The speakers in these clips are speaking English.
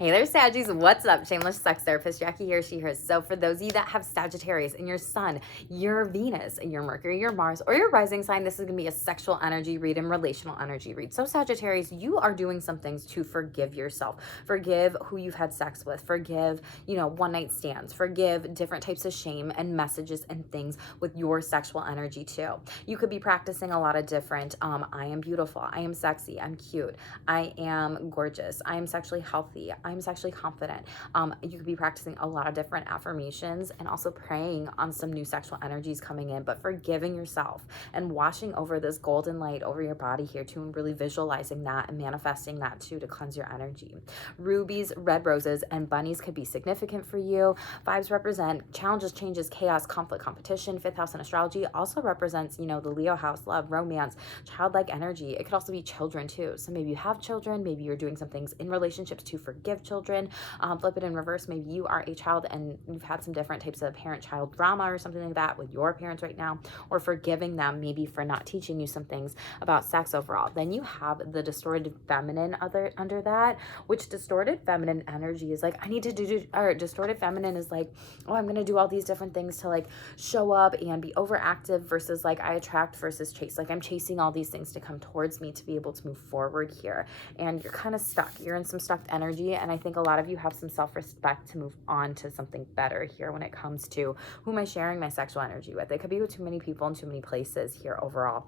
Hey there, Saggies. What's up? Shameless sex therapist Jackie here, she, hers. So for those of you that have Sagittarius in your sun, your Venus, your Mercury, your Mars, or your rising sign, this is going to be a sexual energy read and relational energy read. So Sagittarius, you are doing some things to forgive yourself. Forgive who you've had sex with. Forgive, one night stands. Forgive different types of shame and messages and things with your sexual energy too. You could be practicing a lot of different, I am beautiful. I am sexy. I'm cute. I am gorgeous. I am sexually healthy. I'm sexually confident. You could be practicing a lot of different affirmations and also praying on some new sexual energies coming in, but forgiving yourself and washing over this golden light over your body here too, and really visualizing that and manifesting that too to cleanse your energy. Rubies, red roses, and bunnies could be significant for you. Vibes represent challenges, changes, chaos, conflict, competition. Fifth house in astrology also represents, the Leo house, love, romance, childlike energy. It could also be children too. So maybe you have children, maybe you're doing some things in relationships to forgive children. Flip it in reverse. Maybe you are a child and you've had some different types of parent-child drama or something like that with your parents right now, or forgiving them maybe for not teaching you some things about sex overall. Then you have the distorted feminine under that, which distorted feminine energy is like, I need to do, or distorted feminine is like, oh, I'm going to do all these different things to like show up and be overactive versus like I attract versus chase. Like I'm chasing all these things to come towards me to be able to move forward here. And you're kind of stuck. You're in some stuck energy. And I think a lot of you have some self-respect to move on to something better here when it comes to who am I sharing my sexual energy with. It could be with too many people in too many places here overall.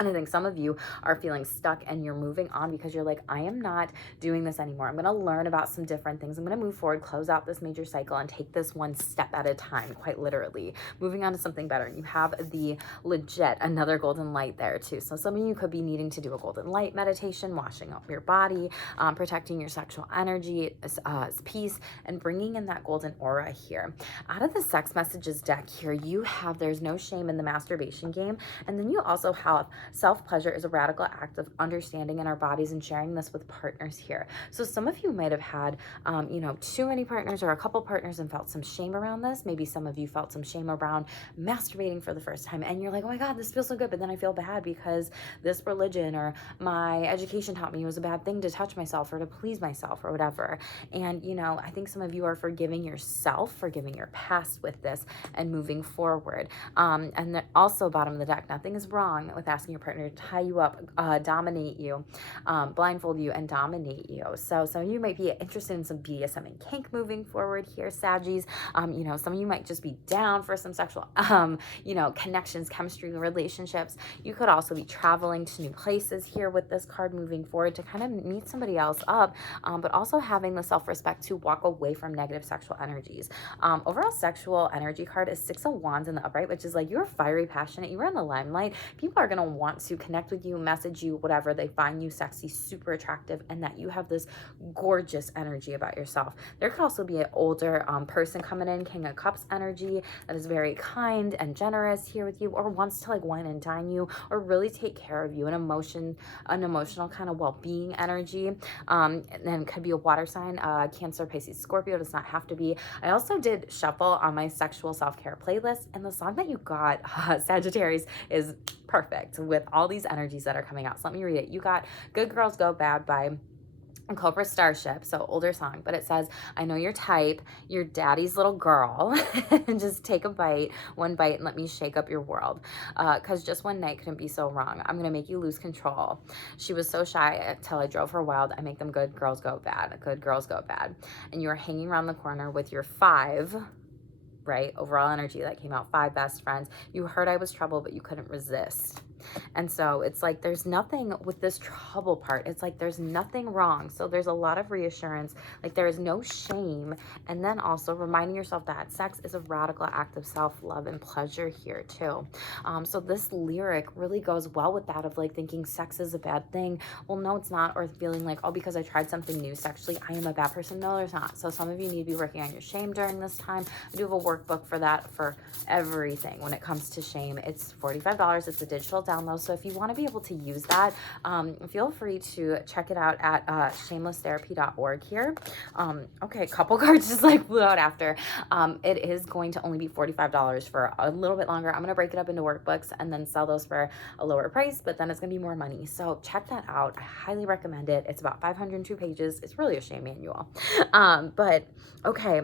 And I think some of you are feeling stuck and you're moving on because you're like, I am not doing this anymore. I'm going to learn about some different things. I'm going to move forward, close out this major cycle and take this one step at a time, quite literally, moving on to something better. You have the legit, another golden light there too. So some of you could be needing to do a golden light meditation, washing up your body, protecting your sexual energy, peace, and bringing in that golden aura here. Out of the sex messages deck here, you have, there's no shame in the masturbation game. And then you also have self-pleasure is a radical act of understanding in our bodies and sharing this with partners here. So some of you might have had, too many partners or a couple partners and felt some shame around this. Maybe some of you felt some shame around masturbating for the first time and you're like, oh my God, this feels so good. But then I feel bad because this religion or my education taught me it was a bad thing to touch myself or to please myself or whatever. And, I think some of you are forgiving yourself, forgiving your past with this and moving forward. And then also bottom of the deck, nothing is wrong with asking your partner to tie you up, dominate you, blindfold you, and dominate you. So some of you might be interested in some BDSM and kink moving forward here, Saggies. Some of you might just be down for some sexual, connections, chemistry, relationships. You could also be traveling to new places here with this card moving forward to kind of meet somebody else up, but also having the self-respect to walk away from negative sexual energies. Overall sexual energy card is 6 of Wands in the upright, which is like you're fiery, passionate, you're in the limelight. People are going to want to connect with you, message you, whatever. They find you sexy, super attractive, and that you have this gorgeous energy about yourself. There could also be an older person coming in, King of Cups energy, that is very kind and generous here with you, or wants to like wine and dine you, or really take care of you, an emotional kind of well-being energy. And then could be a water sign, Cancer, Pisces, Scorpio. Does not have to be. I also did shuffle on my sexual self-care playlist, and the song that you got, Sagittarius, is perfect with all these energies that are coming out. So let me read it. You got Good Girls Go Bad by Cobra Starship, so older song, but it says, I know your type, your daddy's little girl, and just take a bite, one bite, and let me shake up your world, because just one night couldn't be so wrong. I'm gonna make you lose control. She was so shy till I drove her wild. I make them good girls go bad, good girls go bad. And you are hanging around the corner with your 5, right, overall energy that came out, 5 best friends. You heard I was trouble, but you couldn't resist. And so it's like there's nothing with this trouble part. It's like there's nothing wrong. So there's a lot of reassurance, like there is no shame. And then also reminding yourself that sex is a radical act of self-love and pleasure here too. So this lyric really goes well with that of like thinking sex is a bad thing. Well, no, it's not. Or feeling like, oh, because I tried something new sexually, I am a bad person. No, there's not. So some of you need to be working on your shame during this time. I do have a workbook for that for everything when it comes to shame. It's $45. It's a digital downloads. So if you want to be able to use that, feel free to check it out at shamelesstherapy.org here. Okay, a couple cards just like flew out after. It is going to only be $45 for a little bit longer. I'm going to break it up into workbooks and then sell those for a lower price, but then it's going to be more money. So check that out. I highly recommend it. It's about 502 pages. It's really a shame manual. But okay.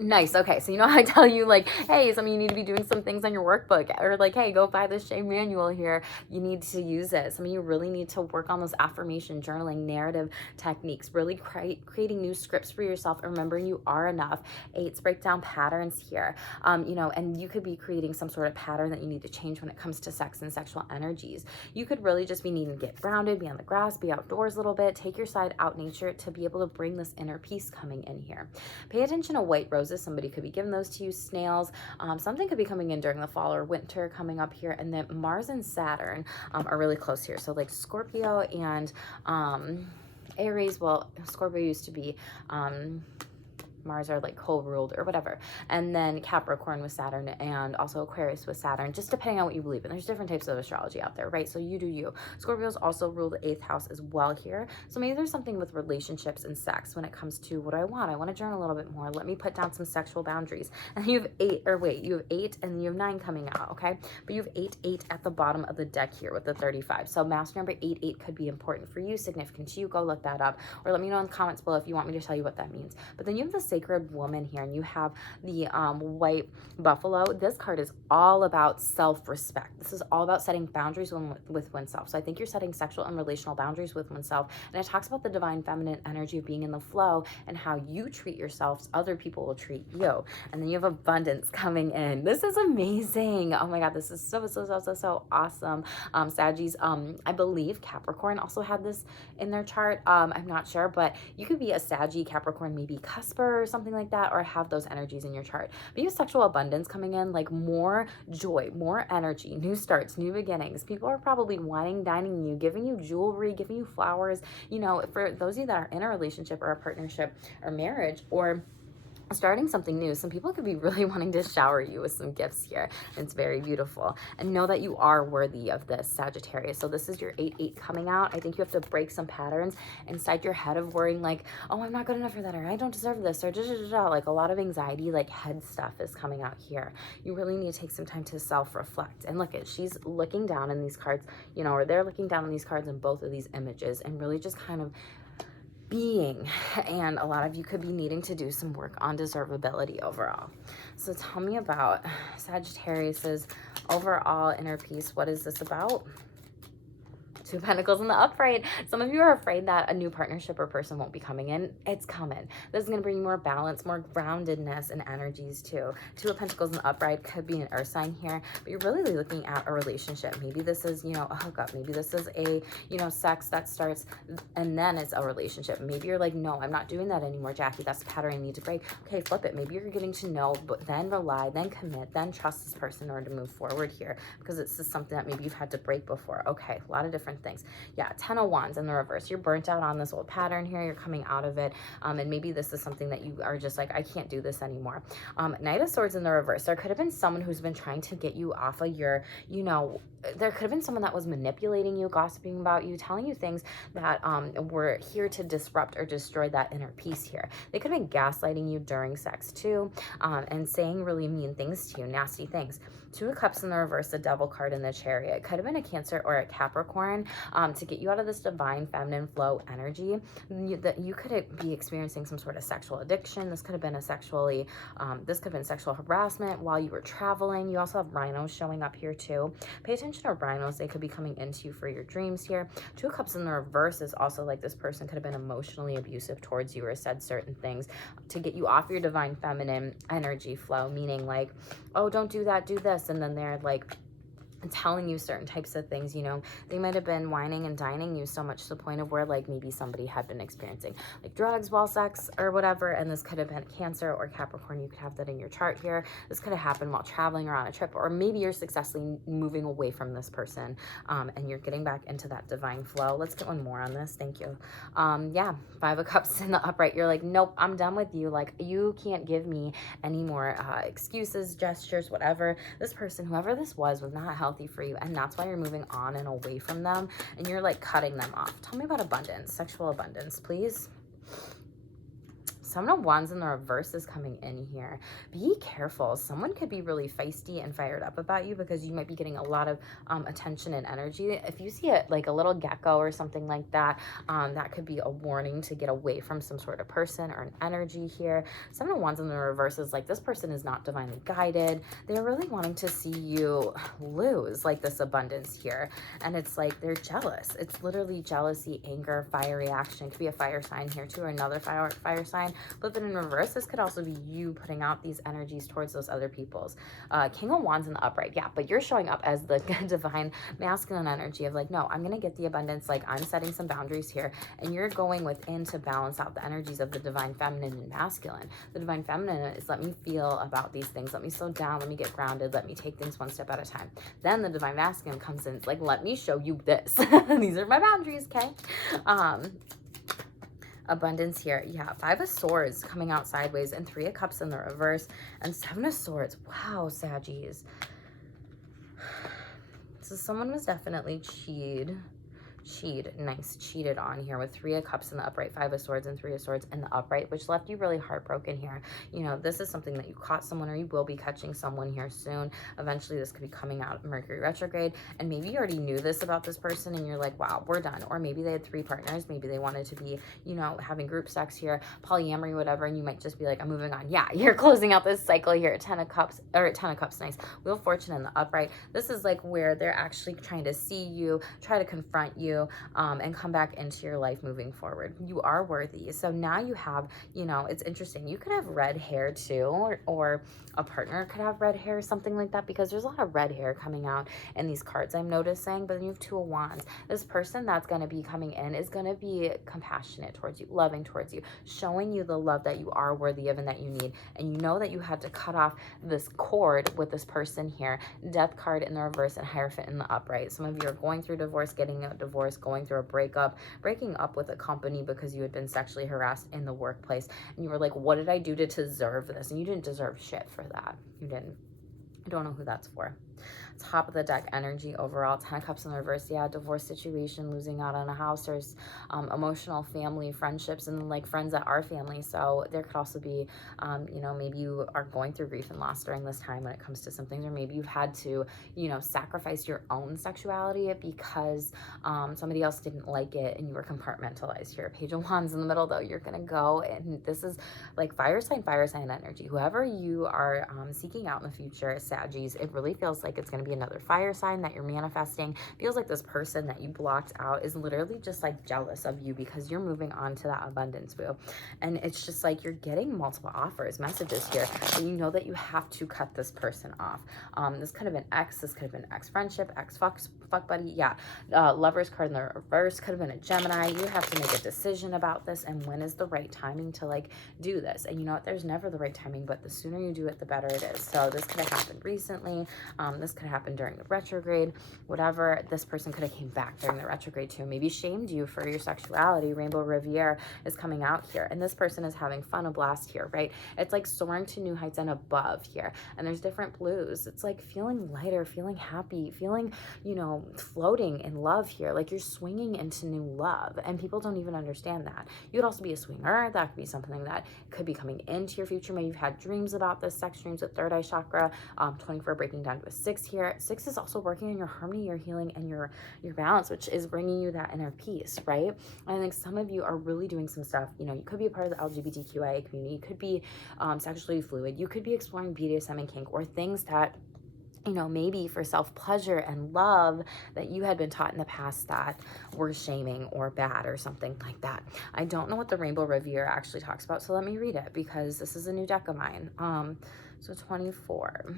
Nice. Okay. So, you know, I tell you like, hey, some of you need to be doing some things on your workbook, or like, hey, go buy this Shame manual here. You need to use it. Some of you really need to work on those affirmation, journaling, narrative techniques, really creating new scripts for yourself, and remembering you are enough. 8s break down patterns here. You know, and you could be creating some sort of pattern that you need to change when it comes to sex and sexual energies. You could really just be needing to get grounded, be on the grass, be outdoors a little bit, take your side out nature to be able to bring this inner peace coming in here. Pay attention to white roses. Somebody could be giving those to you. Snails. Something could be coming in during the fall or winter coming up here. And then Mars and Saturn are really close here. So like Scorpio and Aries. Well, Scorpio used to be Mars are like co-ruled or whatever. And then Capricorn with Saturn, and also Aquarius with Saturn, just depending on what you believe in. There's different types of astrology out there, right? So you do you. Scorpios also rule the 8th house as well here. So maybe there's something with relationships and sex when it comes to what do I want? I want to journal a little bit more. Let me put down some sexual boundaries. And you have 8 and you have 9 coming out, okay? But you have 8 at the bottom of the deck here with the 35. So master number 8 could be important for you, significant to you. Go look that up, or let me know in the comments below if you want me to tell you what that means. But then you have the sacred woman here, and you have the white buffalo. This card is all about self-respect. This is all about setting boundaries with oneself. So I think you're setting sexual and relational boundaries with oneself, and it talks about the divine feminine energy of being in the flow and how you treat yourselves, other people will treat you. And then you have abundance coming in. This is amazing. Oh my god, this is so awesome. Saggies, I believe Capricorn also had this in their chart. I'm not sure, but you could be a Saggy Capricorn, maybe cusper or something like that, or have those energies in your chart. But you have sexual abundance coming in, like more joy, more energy, new starts, new beginnings. People are probably wining, dining you, giving you jewelry, giving you flowers. You know, for those of you that are in a relationship or a partnership or marriage, or starting something new, some people could be really wanting to shower you with some gifts here. It's very beautiful. And know that you are worthy of this, Sagittarius. So this is your 8 coming out. I think you have to break some patterns inside your head of worrying like, oh, I'm not good enough for that, or I don't deserve this, or like a lot of anxiety, like head stuff is coming out here. You really need to take some time to self-reflect. And look at, she's looking down in these cards, you know, or they're looking down on these cards in both of these images, and really just kind of being. And a lot of you could be needing to do some work on deservability overall. So tell me about Sagittarius's overall inner peace. What is this about? 2 of Pentacles in the upright. Some of you are afraid that a new partnership or person won't be coming in. It's coming. This is going to bring you more balance, more groundedness and energies too. 2 of Pentacles in the upright could be an earth sign here, but you're really looking at a relationship. Maybe this is, you know, a hookup. Maybe this is a, you know, sex that starts and then it's a relationship. Maybe you're like, no, I'm not doing that anymore, Jackie. That's the pattern I need to break. Okay, flip it. Maybe you're getting to know, but then rely, then commit, then trust this person in order to move forward here, because this is something that maybe you've had to break before. Okay, a lot of different things. Yeah, 10 of Wands in the reverse. You're burnt out on this old pattern here. You're coming out of it. And maybe this is something that you are just like, I can't do this anymore. Knight of Swords in the reverse. There could have been someone who's been trying to get you off of your, you know, there could have been someone that was manipulating you, gossiping about you, telling you things that were here to disrupt or destroy that inner peace here. They could have been gaslighting you during sex too, and saying really mean things to you, nasty things. 2 of Cups in the reverse, the Devil card in the Chariot. It could have been a Cancer or a Capricorn to get you out of this divine feminine flow energy. You could be experiencing some sort of sexual addiction. This could have been a sexually, this could have been sexual harassment while you were traveling. You also have rhinos showing up here too. Pay attention to rhinos. They could be coming into you for your dreams here. 2 of Cups in the reverse is also like this person could have been emotionally abusive towards you or said certain things to get you off your divine feminine energy flow, meaning like, oh, don't do that, do this. And then they're like telling you certain types of things, you know, they might have been whining and dining you so much to the point of where like maybe somebody had been experiencing like drugs while sex or whatever, and this could have been Cancer or Capricorn. You could have that in your chart here. This could have happened while traveling or on a trip, or maybe you're successfully moving away from this person and you're getting back into that divine flow. Let's get one more on this. Thank you. Yeah, 5 of Cups in the upright. You're like, nope, I'm done with you. Like, you can't give me any more excuses, gestures, whatever. This person, whoever this was not healthy unhealthy for you, and that's why you're moving on and away from them, and you're like cutting them off. Tell me about abundance, sexual abundance, please. Seven of Wands in the reverse is coming in here. Be careful. Someone could be really feisty and fired up about you because you might be getting a lot of attention and energy. If you see it like a little gecko or something like that, that could be a warning to get away from some sort of person or an energy here. Seven of Wands in the reverse is like this person is not divinely guided. They're really wanting to see you lose like this abundance here. And it's like they're jealous. It's literally jealousy, anger, fire reaction. It could be a fire sign here too, or another fire sign. But then in reverse, this could also be you putting out these energies towards those other people's. King of Wands in the upright. Yeah, but you're showing up as the divine masculine energy of like, no, I'm going to get the abundance. Like I'm setting some boundaries here. And you're going within to balance out the energies of the divine feminine and masculine. The divine feminine is let me feel about these things. Let me slow down. Let me get grounded. Let me take things one step at a time. Then the divine masculine comes in. It's like, let me show you this. These are my boundaries, okay? Abundance here. Yeah, Five of Swords coming out sideways and Three of Cups in the reverse and Seven of Swords. Wow, Saggies. So someone was definitely cheated on here with Three of Cups in the upright, Five of Swords and Three of Swords in the upright, which left you really heartbroken here. You know, this is something that you caught someone or you will be catching someone here soon. Eventually this could be coming out of Mercury retrograde, and maybe you already knew this about this person and you're like, wow, we're done. Or maybe they had 3 partners. Maybe they wanted to be, you know, having group sex here, polyamory, whatever, and you might just be like, I'm moving on. Yeah, you're closing out this cycle here. Ten of Cups, nice. Wheel of Fortune in the upright. This is like where they're actually trying to see you, try to confront you, and come back into your life moving forward. You are worthy. So now you have, you know, it's interesting. You could have red hair too, or a partner could have red hair, something like that, because there's a lot of red hair coming out in these cards I'm noticing. But then you have Two of Wands. This person that's going to be coming in is going to be compassionate towards you, loving towards you, showing you the love that you are worthy of and that you need. And you know that you had to cut off this cord with this person here. Death card in the reverse and Hierophant in the upright. Some of you are going through divorce, getting a divorce, going through a breakup, breaking up with a company because you had been sexually harassed in the workplace. And you were like, what did I do to deserve this? And you didn't deserve shit for that. You didn't. I don't know who that's for. Top of the deck energy overall. 10 of Cups in the reverse. Yeah, divorce situation, losing out on a house. There's emotional family friendships and like friends that are family. So there could also be, you know, maybe you are going through grief and loss during this time when it comes to some things, or maybe you've had to, you know, sacrifice your own sexuality because somebody else didn't like it and you were compartmentalized here. Page of Wands in the middle though. You're gonna go, and this is like fire sign energy. Whoever you are seeking out in the future, Saggies, it really feels like it's gonna be another fire sign that you're manifesting. Feels like this person that you blocked out is literally just like jealous of you because you're moving on to that abundance wheel. And it's just like you're getting multiple offers, messages here, and you know that you have to cut this person off. This could have been ex, this could have been ex friendship, ex fuck buddy. Yeah, Lover's card in the reverse could have been a Gemini. You have to make a decision about this, and when is the right timing to like do this. And you know what, there's never the right timing, but the sooner you do it, the better it is. So this could have happened recently. This could have happened during the retrograde, whatever. This person could have came back during the retrograde too, maybe shamed you for your sexuality. Rainbow Riviere is coming out here, and this person is having fun, a blast here, right? It's like soaring to new heights and above here, and there's different blues. It's like feeling lighter, feeling happy, feeling, you know, floating in love here, like you're swinging into new love, and people don't even understand that. You could also be a swinger. That could be something that could be coming into your future. Maybe you've had dreams about this, sex dreams with third eye chakra. 24 breaking down to a 6 here. 6 is also working on your harmony, your healing, and your balance, which is bringing you that inner peace, right? And I think some of you are really doing some stuff. You know, you could be a part of the LGBTQIA community. You could be sexually fluid. You could be exploring BDSM and kink, or things that, you know, maybe for self-pleasure and love that you had been taught in the past that were shaming or bad or something like that. I don't know what the Rainbow Riviere actually talks about, so let me read it because this is a new deck of mine. So 24.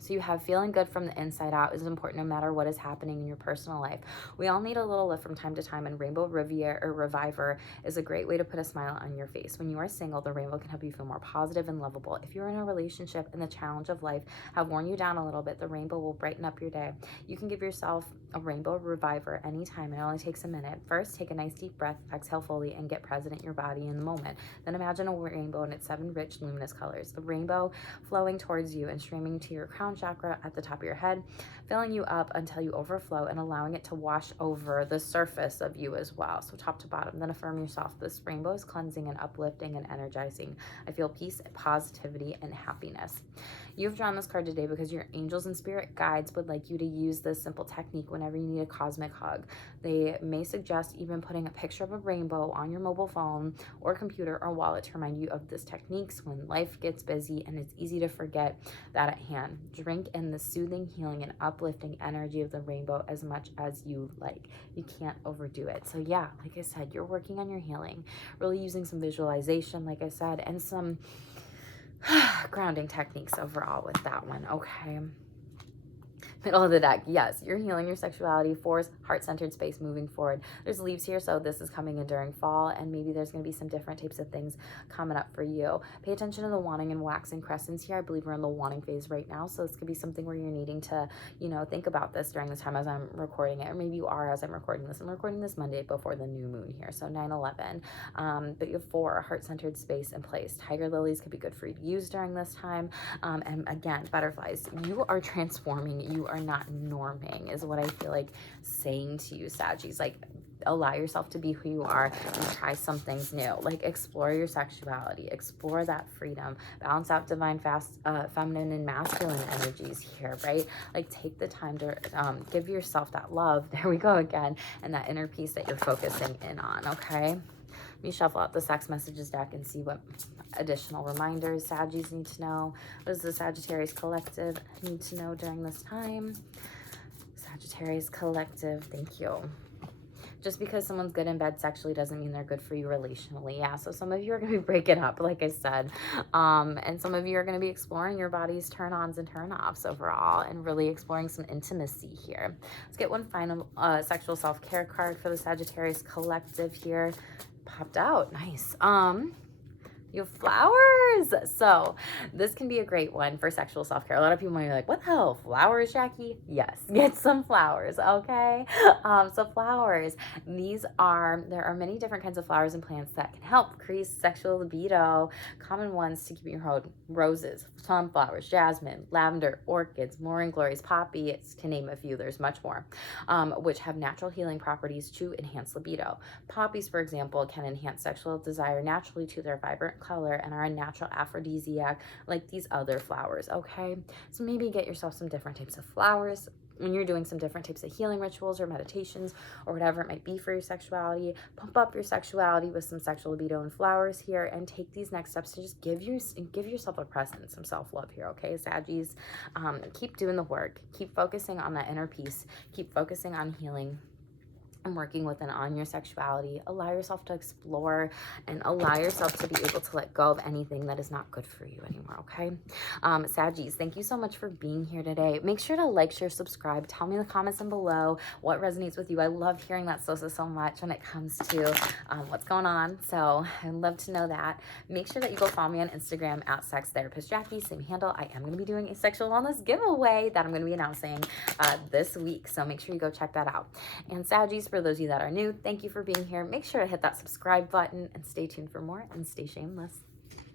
So you have feeling good from the inside out is important no matter what is happening in your personal life. We all need a little lift from time to time, and Rainbow Riviere or Reviver is a great way to put a smile on your face. When you are single, the rainbow can help you feel more positive and lovable. If you're in a relationship and the challenge of life have worn you down a little bit, the rainbow will brighten up your day. You can give yourself a Rainbow Reviver anytime. It only takes a minute. First, take a nice deep breath, exhale fully, and get present in your body in the moment. Then imagine a rainbow in its 7 rich, luminous colors. The rainbow flowing towards you and streaming to your crown chakra at the top of your head, filling you up until you overflow and allowing it to wash over the surface of you as well. So top to bottom. Then affirm yourself. This rainbow is cleansing and uplifting and energizing. I feel peace, positivity, and happiness. You've drawn this card today because your angels and spirit guides would like you to use this simple technique whenever you need a cosmic hug. They may suggest even putting a picture of a rainbow on your mobile phone or computer or wallet to remind you of this techniques when life gets busy and it's easy to forget that at hand. Drink in the soothing, healing, and uplifting energy of the rainbow as much as you like. You can't overdo it. So yeah, like I said, you're working on your healing, really using some visualization, like I said, and some grounding techniques overall with that one. Okay. Middle of the deck, yes, you're healing your sexuality, force, heart-centered space moving forward. There's leaves here, so this is coming in during fall, and maybe there's going to be some different types of things coming up for you. Pay attention to the wanting and waxing crescents here. I believe we're in the wanting phase right now, so this could be something where you're needing to, you know, think about this during the time as I'm recording it, or maybe you are as I'm recording this. I'm recording this Monday before the new moon here, so 9/11. But you have 4, heart-centered space in place. Tiger lilies could be good for you to use during this time, and again, butterflies, you are transforming, you are not norming is what I feel like saying to you, Saggies. Like, allow yourself to be who you are and try some things new. Like, explore your sexuality, explore that freedom, balance out divine feminine and masculine energies here, right? Like, take the time to give yourself that love, there we go again, and that inner peace that you're focusing in on. Okay, let me shuffle out the sex messages deck and see what additional reminders Saggies need to know. What does the Sagittarius collective need to know during this time? Sagittarius collective, thank you. Just because someone's good in bed sexually doesn't mean they're good for you relationally. Yeah, so some of you are going to be breaking up, like I said. And some of you are going to be exploring your body's turn-ons and turn-offs overall and really exploring some intimacy here. Let's get one final sexual self-care card for the Sagittarius collective here. Popped out. Nice. You have flowers. So this can be a great one for sexual self-care. A lot of people might be like, what the hell, flowers, Jackie? Yes, get some flowers, okay? So flowers, there are many different kinds of flowers and plants that can help increase sexual libido. Common ones to keep in your home: roses, sunflowers, jasmine, lavender, orchids, morning glories, poppy, it's to name a few, there's much more, which have natural healing properties to enhance libido. Poppies, for example, can enhance sexual desire naturally to their vibrant color and are a natural aphrodisiac like these other flowers. Okay, so maybe get yourself some different types of flowers when you're doing some different types of healing rituals or meditations or whatever it might be for your sexuality. Pump up your sexuality with some sexual libido and flowers here, and take these next steps to just give yourself a present, some self-love here. Okay, Saggies, keep doing the work, keep focusing on that inner peace, keep focusing on healing and working with and on your sexuality. Allow yourself to explore and allow yourself to be able to let go of anything that is not good for you anymore. Okay, Saggies, thank you so much for being here today. Make sure to like, share, subscribe. Tell me in the comments down below what resonates with you. I love hearing that so much when it comes to what's going on, so I'd love to know that. Make sure that you go follow me on Instagram at Sex Therapist Jackie, same handle. I am going to be doing a sexual wellness giveaway that I'm going to be announcing this week, so make sure you go check that out. And Saggies, for those of you that are new, thank you for being here. Make sure to hit that subscribe button and stay tuned for more, and stay shameless.